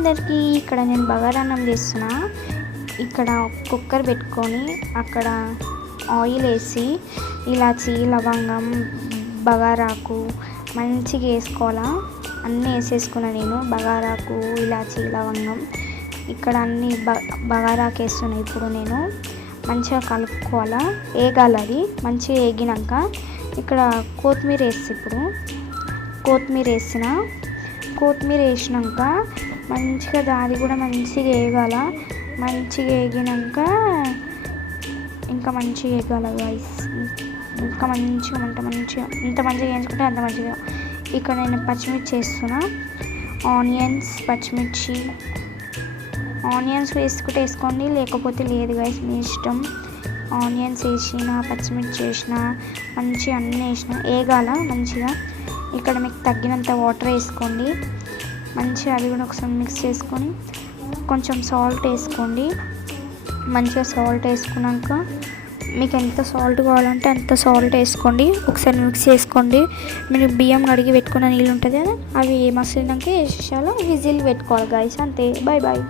అందరికీ, ఇక్కడ నేను బగారన్నం చేస్తున్నా. ఇక్కడ కుక్కర్ పెట్టుకొని అక్కడ ఆయిల్ వేసి ఇలాచి, లవంగం, బగారాకు మంచిగా వేసుకోవాలా. అన్నీ వేసేసుకున్నా నేను, బగారాకు, ఇలాచి, లవంగం. ఇక్కడ అన్నీ బగారాకు వేస్తున్నాయి. ఇప్పుడు నేను మంచిగా కలుపుకోవాలా, వేగాలి. అది మంచిగా వేగినాక ఇక్కడ కొత్తిమీర వేసి, ఇప్పుడు కొత్తిమీర వేసినాక మంచిగా దాది కూడా మంచిగా వేగాల. మంచిగా వేగినాక ఇంకా మంచిగా వేగాల గైస్. ఇంకా మంచిగా ఎంత మంచిగా వేయించుకుంటే అంత మంచిగా. ఇక్కడ నేను పచ్చిమిర్చి వేస్తున్నా. ఆనియన్స్ వేసుకుంటే వేసుకోండి, లేకపోతే లేదు గైస్, మీ ఇష్టం. ఆనియన్స్ వేసిన, పచ్చిమిర్చి వేసిన, మంచిగా అన్నీ వేసిన, వేగాల మంచిగా. ఇక్కడ మీకు తగ్గినంత వాటర్ వేసుకోండి. మంచిగా అవి కూడా ఒకసారి మిక్స్ చేసుకొని కొంచెం సాల్ట్ వేసుకోండి. మంచిగా సాల్ట్ వేసుకున్నాక మీకు ఎంత సాల్ట్ కావాలంటే అంత సాల్ట్ వేసుకోండి. ఒకసారి మిక్స్ చేసుకోండి. మీరు బియ్యం కడిగి పెట్టుకున్న నీళ్ళు ఉంటుంది కదా, అవి మసిలినాక వేసేసాలో విజిల్ పెట్టుకోవాలి గైస్. అంతే, బాయ్ బాయ్.